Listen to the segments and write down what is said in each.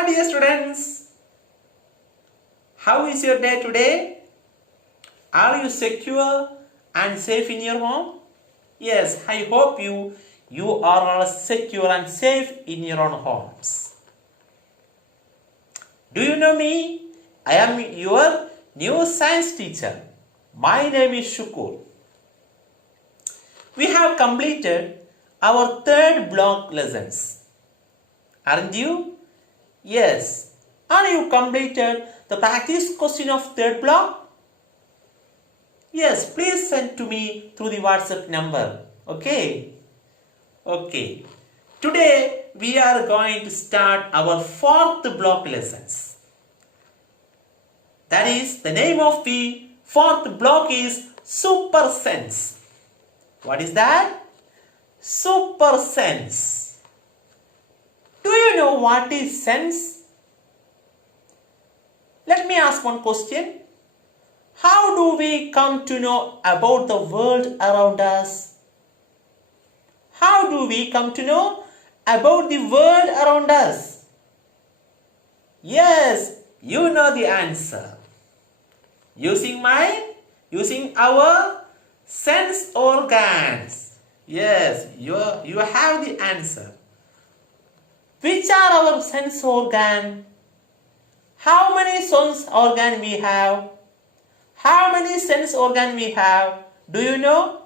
Hi dear students, how is your day today? Are you secure and safe in your home? Yes, I hope you are all secure and safe in your own homes. Do you know me? I am your new science teacher. My name is SHUKOOR. We have completed our third block lessons. Aren't you? Yes. Are you completed the practice question of third block? Yes, please send to me through the WhatsApp number. Okay? Okay. Today we are going to start our fourth block lessons. That is, the name of the fourth block is Super Sense. What is that? Super Sense. Do you know what is sense? Let me ask one question. How do we come to know about the world around us? How do we come to know about the world around us? Yes, you know the answer. Using our sense organs. Yes, you have the answer. Which are our sense organs? How many sense organs we have? How many sense organs we have? Do you know?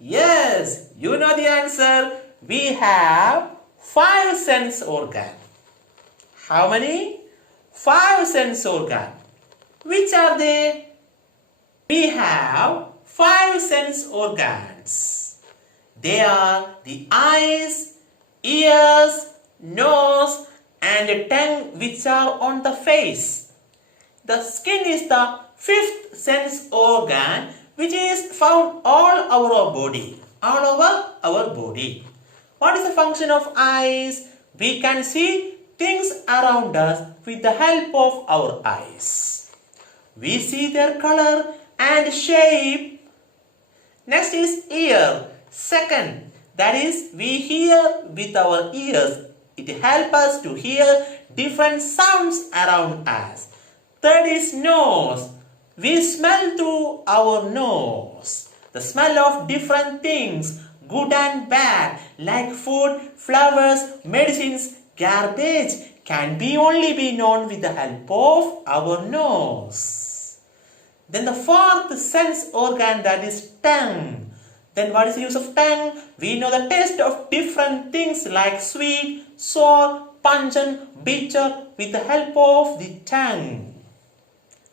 Yes, you know the answer. We have 5 sense organs. How many? 5 sense organs. Which are they? We have 5 sense organs. They are the eyes, ears, nose and tongue, which are on the face. The skin is the 5th sense organ, which is found all over our body. All over our body. What is the function of eyes? We can see things around us with the help of our eyes. We see their color and shape. Next is ear. Second, that is, we hear with our ears. It helps us to hear different sounds around us. Third is nose. We smell through our nose. The smell of different things, good and bad, like food, flowers, medicines, garbage, can only be known with the help of our nose. Then the 4th sense organ, that is tongue. Then what is the use of tongue? We know the taste of different things like sweet, sour, pungent, bitter with the help of the tongue.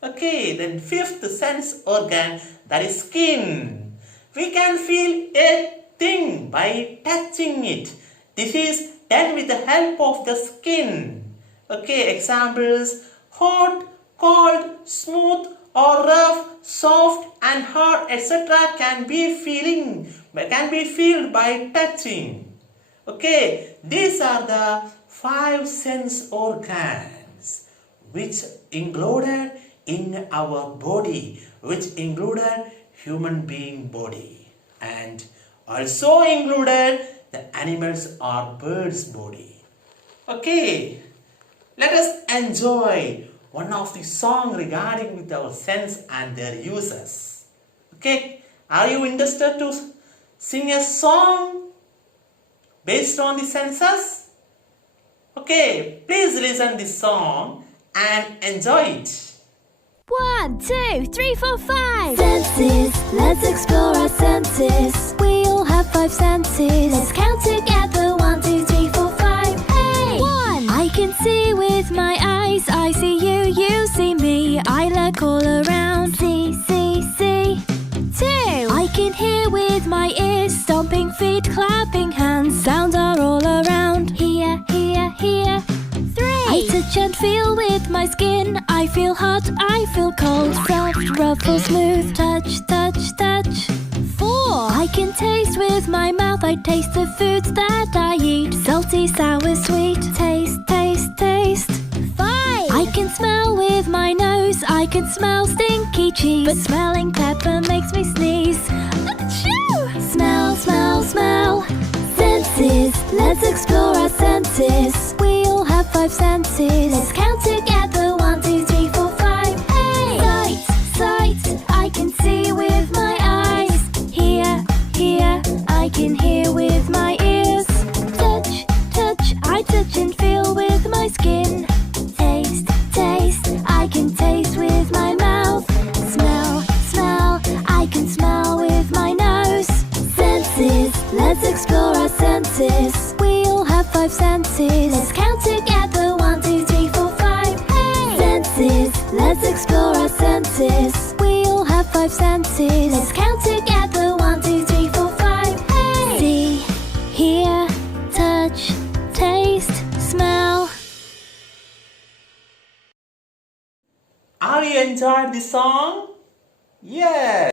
Okay, then 5th sense organ, that is skin. We can feel a thing by touching it. This is done with the help of the skin. Okay, examples: hot, cold, smooth or rough, soft and hard, etc. can be felt by touching. Okay, these are the 5 sense organs which included in our body, which included human being body and also included the animals or birds body. Okay, let us enjoy one of the song regarding with our sense and their uses. Okay, are you interested to sing a song based on the senses? Okay, please listen this song and enjoy it. 1, 2, 3, 4, 5. Senses, let's explore our senses. We all have 5 senses. Let's count together. 1, 2, 3, 4, 5. Hey! 1. I can see with my eyes. I see you, you see me. I look all around. See, see, see. 2. I can hear with my ears. Stomping feet, clapping hands. Sounds are all around. Here, here, here. 3. I touch and feel with my skin. I feel hot, I feel cold. Soft, rough or smooth. Touch, touch, touch. 4. I can taste with my mouth. I taste the foods that I eat. Salty, sour, sweet. Taste, taste, taste. 5. I can smell with my nose. I can smell stinky cheese. But smelling pepper makes me sneeze. Achoo! Smell, smell, smell. Senses, let's explore our senses. We all have 5 five senses. Let's count together. 1, 2, 3, 4, 5. Hey! Sight, I can see with my eyes. Hear, I can hear with my ears. Touch, I touch and feel with my skin. Taste, I can taste with my mouth. Smell, I can smell with my nose. Senses, let's explore our senses. We all have five senses. Let's count together. 1, 2, 3, 4, 5. Hey! Senses, let's explore our senses. We all have five senses. Let's count together. 1, 2, 3, 4, 5. Hey! See, hear, touch, taste, smell. Are you enjoyed the song? Yes.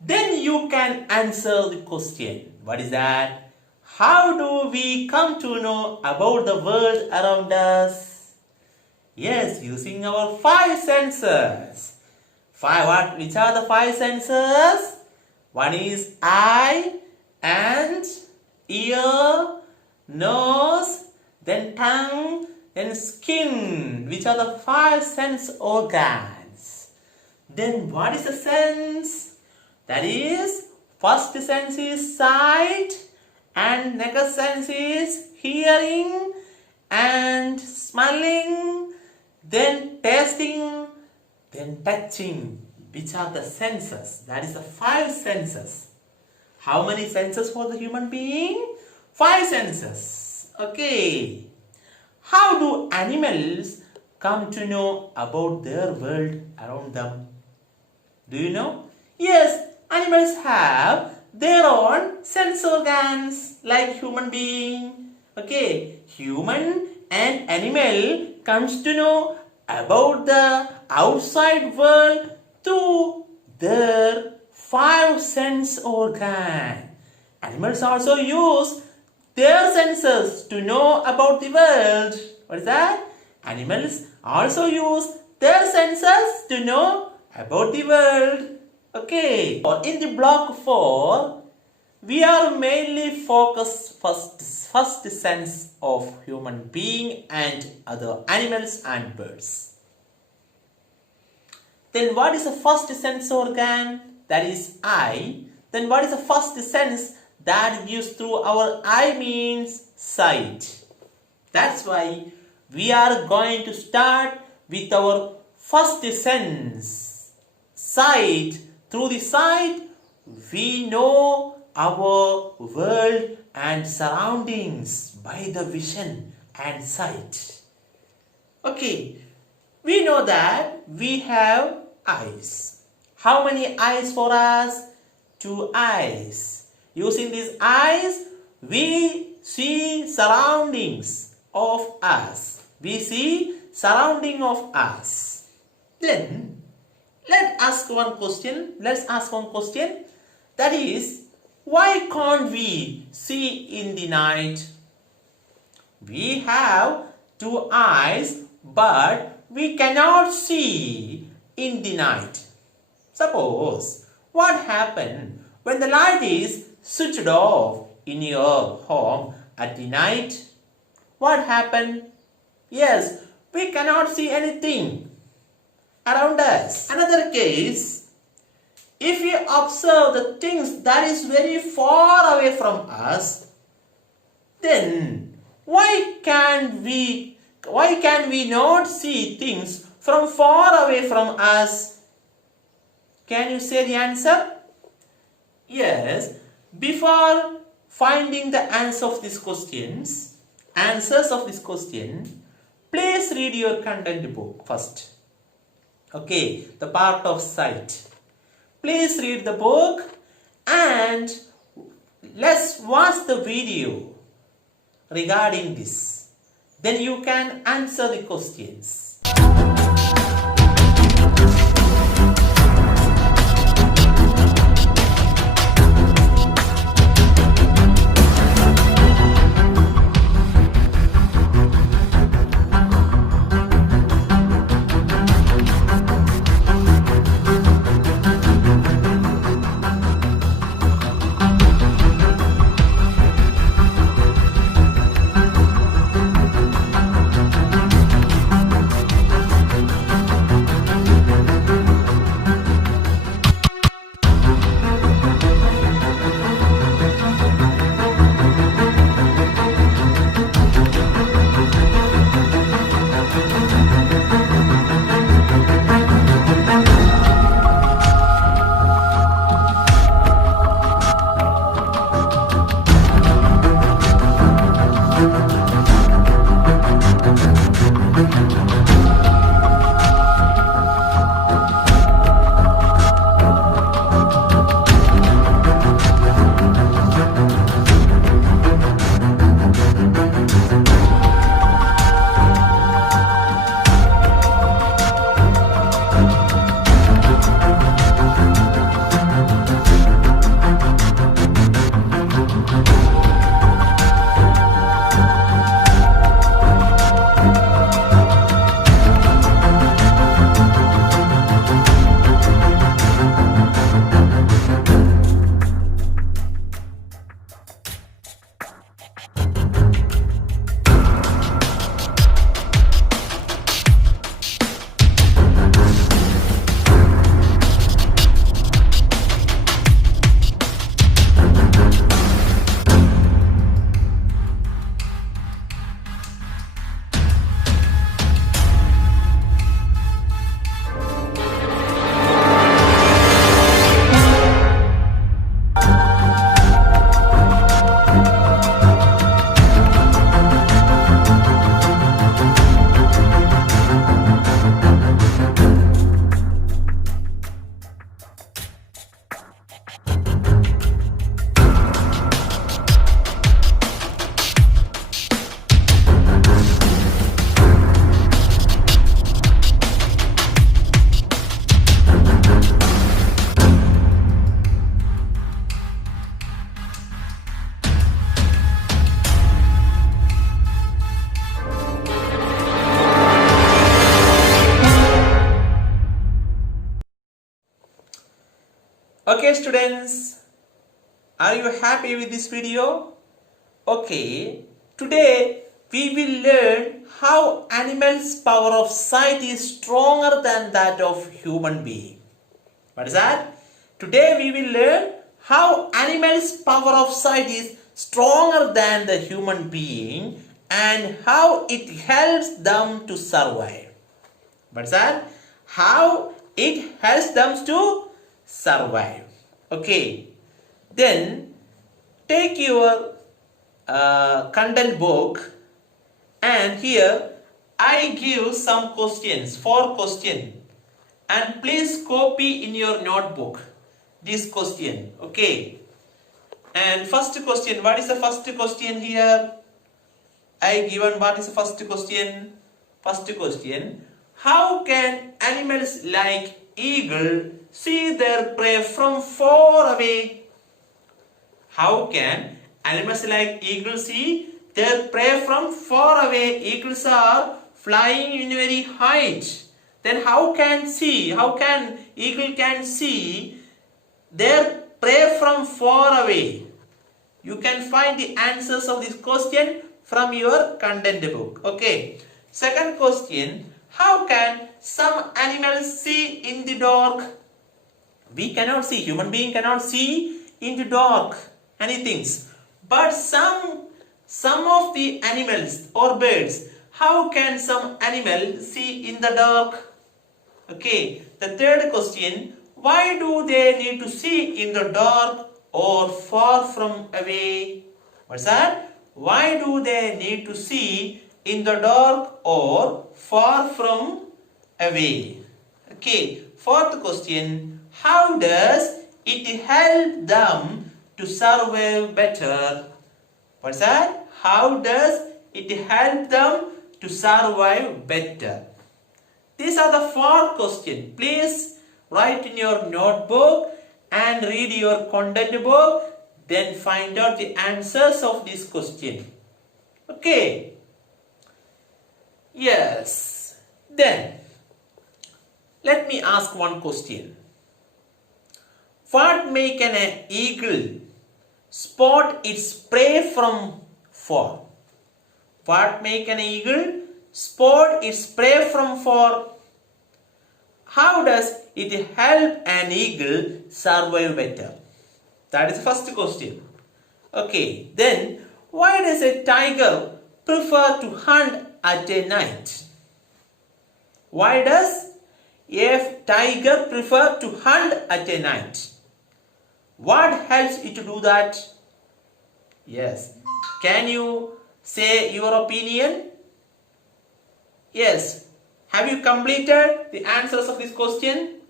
Then you can answer the question. What is that? How do we come to know about the world around us? Yes, using our five senses. Which are the five senses? One is eye and ear, nose, then tongue, then skin. Which are the five sense organs? Then what is the sense? That is, first sense is sight, and next sense is hearing and smelling, then tasting, then touching. Which are the senses? That is the five senses. How many senses for the human being? Five senses. Okay. How do animals come to know about their world around them? Do you know? Yes, animals have their own sense organs like human being. Okay, human and animal comes to know about the outside world through their five sense organs. Animals also use their senses to know about the world. What is that? Animals also use their senses to know about the world. Okay. In the block 4, we are mainly focused first sense of human being and other animals and birds. Then what is the first sense organ? That is eye. Then what is the first sense that gives through our eye means sight. That's why we are going to start with our first sense, sight. Through the sight, we know our world and surroundings by the vision and sight. Okay, we know that we have eyes. How many eyes for us? 2 eyes. Using these eyes, we see surroundings of us. We see surrounding of us. Then, let's ask one question. That is, why can't we see in the night? We have 2 eyes, but we cannot see in the night. Suppose, what happens when the light is switched off in your home at the night? What happens? Yes, we cannot see anything around us. Another case, if we observe the things that is very far away from us, then why can we not see things from far away from us? Can you say the answer? Yes, before finding the answers of these questions, please read your content book first. Okay, the part of sight. Please read the book and let's watch the video regarding this. Then you can answer the questions. Okay students, are you happy with this video? Okay, today we will learn how animals' power of sight is stronger than that of human being. What is that? Today we will learn how animals' power of sight is stronger than the human being and how it helps them to survive. What is that? How it helps them to survive. Okay. Then take your content book and here I give some questions, 4 questions, and please copy in your notebook this question. Okay. And first question, what is the first question here? I given what is the first question? First question, how can animals like eagle see their prey from far away? How can animals like eagles see their prey from far away? Eagles are flying in very height. Then how can eagle can see their prey from far away? You can find the answers of this question from your content book. Okay. Second question, how can some animals see in the dark? We cannot see, human being cannot see in the dark anything. But some of the animals or birds, how can some animals see in the dark? Okay, the third question, why do they need to see in the dark or far from away? What's that? Why do they need to see in the dark or far from away? Okay, fourth question, how does it help them to survive better? What's that? How does it help them to survive better? These are the 4 questions. Please write in your notebook and read your content book. Then find out the answers of this question. Okay. Yes. Then let me ask one question. What make an eagle spot its prey from far? What make an eagle spot its prey from far? How does it help an eagle survive better? That is the first question. Okay, then why does a tiger prefer to hunt at a night? Why does a tiger prefer to hunt at a night? What helps it to do that? Yes. Can you say your opinion? Yes. Have you completed the answers of this question?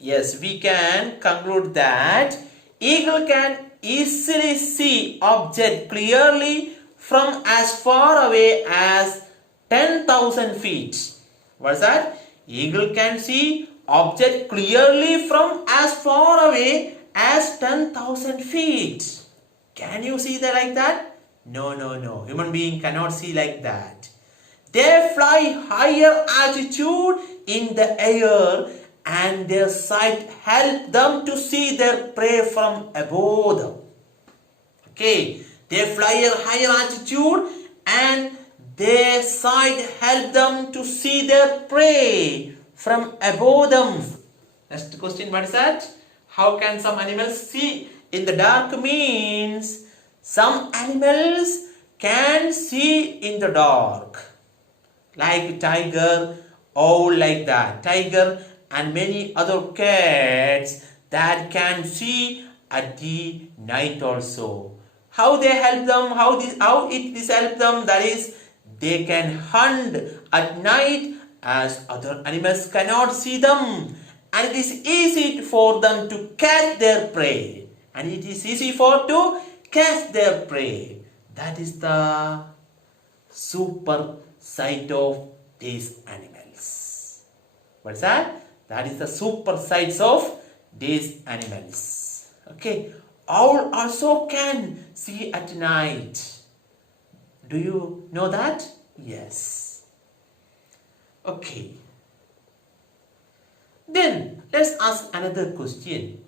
Yes, we can conclude that eagle can easily see object clearly from as far away as 10,000 feet. What is that? Eagle can see object clearly from as far away as 10,000 feet. Can you see that like that? No. Human being cannot see like that. They fly higher altitude in the air and their sight helps them to see their prey from above them. Okay, they fly at higher altitude and their sight helps them to see their prey from above them. Next question, what is that? How can some animals see in the dark? Means some animals can see in the dark. Like tiger, owl, like that. Tiger and many other cats that can see at the night also. How they help them? How it help them? That is, they can hunt at night as other animals cannot see them, and it is easy for them to catch their prey. And it is easy to catch their prey. That is the super sight of these animals. What is that? That is the super sights of these animals. Okay. Owl also can see at night. Do you know that? Yes. Okay. Then let's ask another question.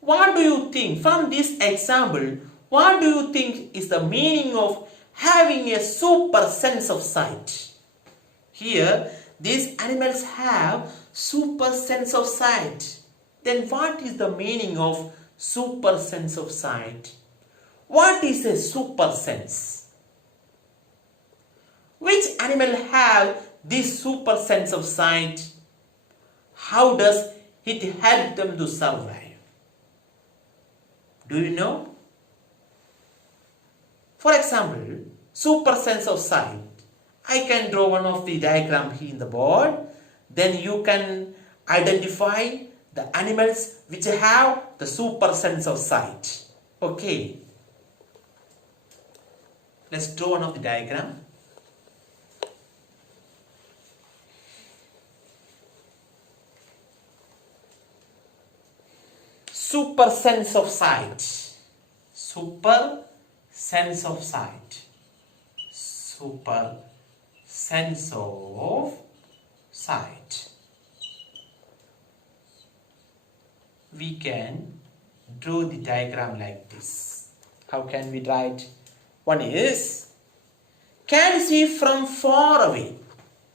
What do you think, from this example, what do you think is the meaning of having a super sense of sight? Here, these animals have super sense of sight. Then what is the meaning of super sense of sight? What is a super sense? Which animal have this super sense of sight? How does it help them to survive? Do you know? For example, super sense of sight. I can draw one of the diagram here in the board. Then you can identify the animals which have the super sense of sight. Okay. Let's draw one of the diagram. Super sense of sight. Super sense of sight. Super sense of sight. We can draw the diagram like this. How can we write? One is can see from far away.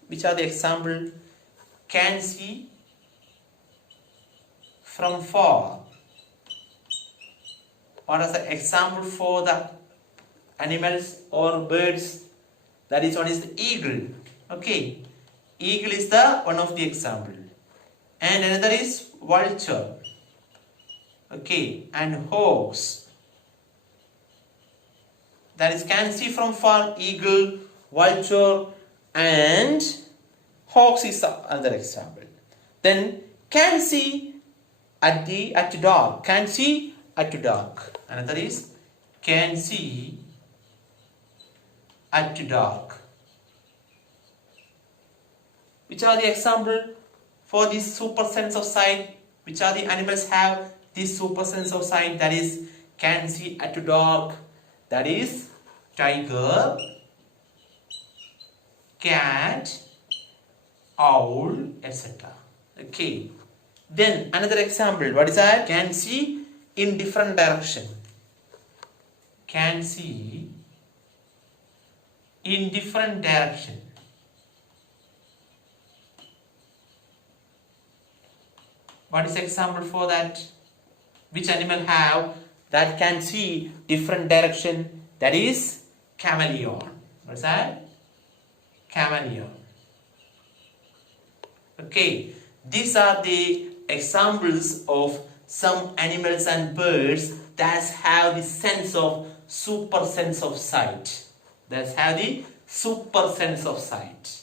Which are the example? Can see from far. What is the example for the animals or birds? That is, one is the eagle. Okay, eagle is the one of the example, and another is vulture. Okay, and hawks. That is, can see from far, eagle, vulture, and hawks is another example. Then can see at dark. Can see at dark. Another is can see at dark. Which are the example for this super sense of sight? Which are the animals have this super sense of sight? That is, can see at dark. That is tiger, cat, owl, etc. Okay. Then another example. What is that? Can see in different direction. Can see in different direction. What is example for that? Which animal have that can see different direction? That is chameleon. What is that? Chameleon. Okay, these are the examples of some animals and birds that have the sense of super sense of sight. That have the super sense of sight.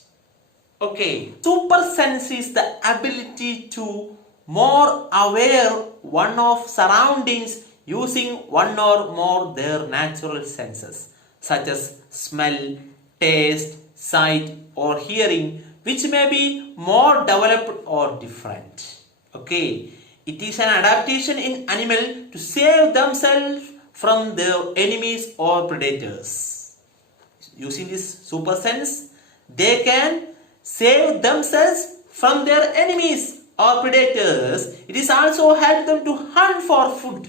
Okay, super sense is the ability to more aware one of surroundings using one or more their natural senses, such as smell, taste, sight, or hearing, which may be more developed or different. Okay, it is an adaptation in animal to save themselves from their enemies or predators. Using this super sense, they can save themselves from their enemies or predators. It is also help them to hunt for food.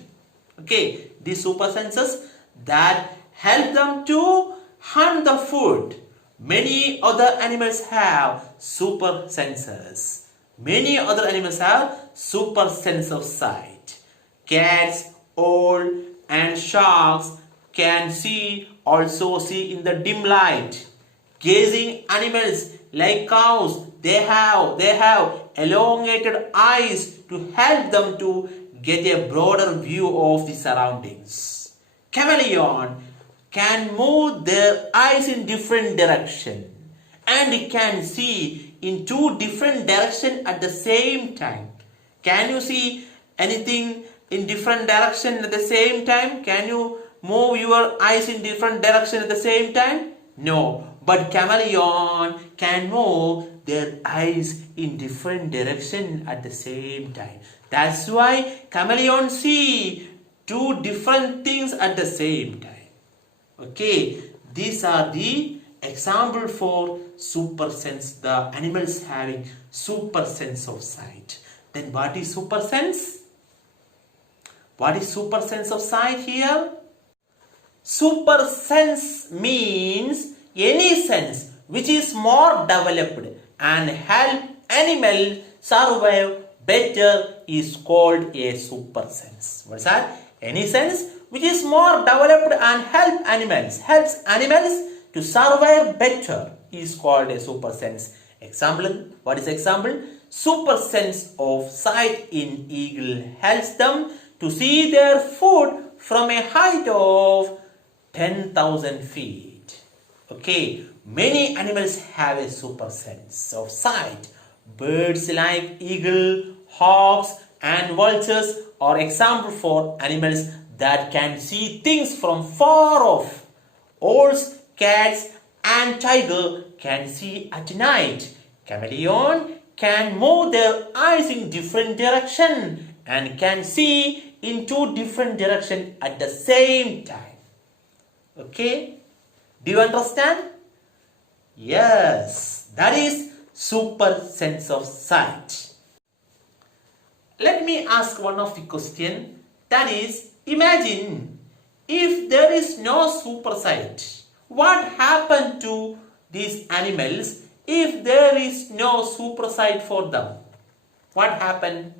Okay, these super senses that help them to hunt the food. Many other animals have super senses. Many other animals have super sense of sight. Cats, owl, and sharks can also see in the dim light. Gazing animals like cows, they have elongated eyes to help them to get a broader view of the surroundings. Chameleon can move their eyes in different direction, and it can see in two different directions at the same time. Can you see anything in different direction at the same time? Can you move your eyes in different direction at the same time? No, but chameleon can move their eyes in different direction at the same time. That's why chameleon see two different things at the same time. Okay, these are the example for super sense, the animals having super sense of sight. Then what is super sense? What is super sense of sight here? Super sense means any sense which is more developed and help animal survive better is called a super sense. What is that? Any sense which is more developed and helps animals to survive better is called a super sense. Example, what is example? Super sense of sight in eagle helps them to see their food from a height of 10,000 feet. Okay, many animals have a super sense of sight. Birds like eagle, hawks and vultures are example for animals that can see things from far off. Owls, cats and tiger can see at night. Chameleon can move their eyes in different direction and can see in two different directions at the same time. Okay, do you understand? Yes, that is super sense of sight. Let me ask one of the question, that is, imagine if there is no super sight, what happened to these animals if there is no super sight for them? What happened?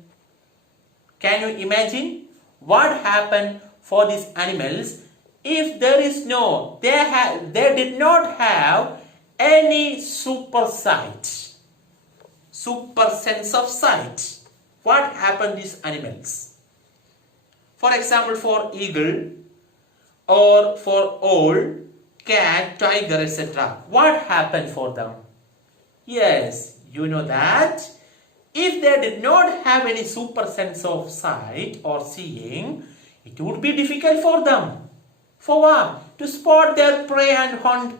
Can you imagine what happened for these animals if there is no, they did not have any super sight, super sense of sight? What happened to these animals? For example, for eagle or for owl, cat, tiger, etc. What happened for them? Yes, you know that if they did not have any super sense of sight or seeing, it would be difficult for them. For what? To spot their prey and hunt.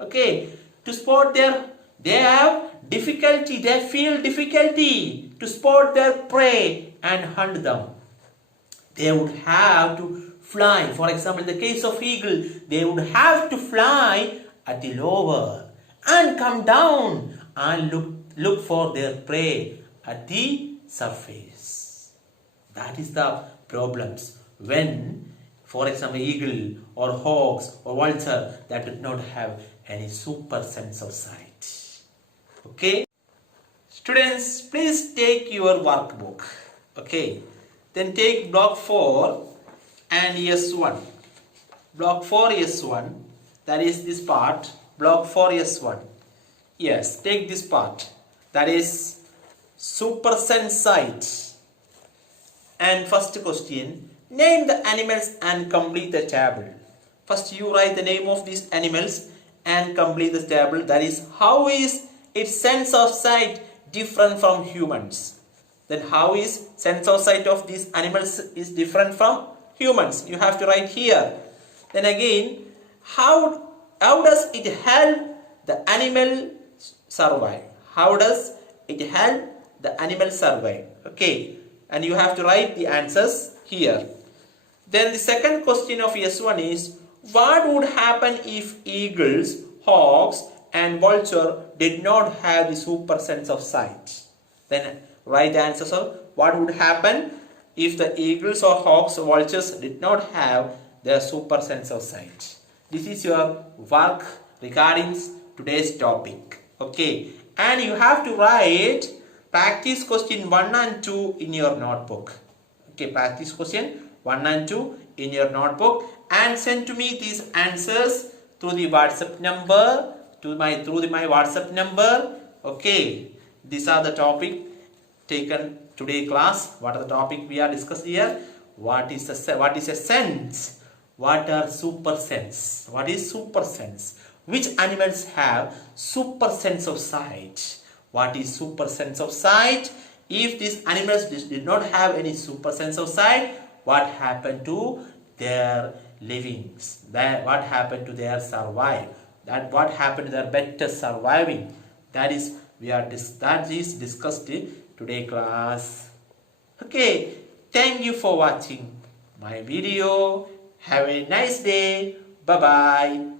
Okay, to spot they have difficulty, they feel difficulty to spot their prey and hunt them. They would have to fly. For example, in the case of eagle, they would have to fly at the lower and come down and look for their prey at the surface. That is the problems when, for example, eagle or hawks or vulture that did not have any super sense of sight. Okay, students, please take your workbook. Okay, then take block 4 and S1. Block 4 S1, that is this part. Block 4 S1. Yes, take this part, that is super sense sight. And first question, name the animals and complete the table. First you write the name of these animals and complete the table. That is, how is its sense of sight different from humans? Then how is sense of sight of these animals is different from humans? You have to write here. Then again, how does it help the animal survive? How does it help the animal survive? Okay, and you have to write the answers here. Then the second question of S1 is, what would happen if eagles, hawks and vulture did not have the super sense of sight? Then write the answers of what would happen if the eagles or hawks or vultures did not have their super sense of sight. This is your work regarding today's topic. Okay, and you have to write practice question 1 and 2 in your notebook. Okay, practice question 1 and 2 in your notebook and send to me these answers through the WhatsApp number, through my WhatsApp number. Okay, these are the topic taken today class. What are the topic we are discussing here? What is a sense? What are super sense? What is super sense? Which animals have super sense of sight? What is super sense of sight? If these animals did not have any super sense of sight, what happened to their livings? What happened to their survive? What happened to their better surviving? That is discussed in today class. Okay, thank you for watching my video. Have a nice day. Bye bye.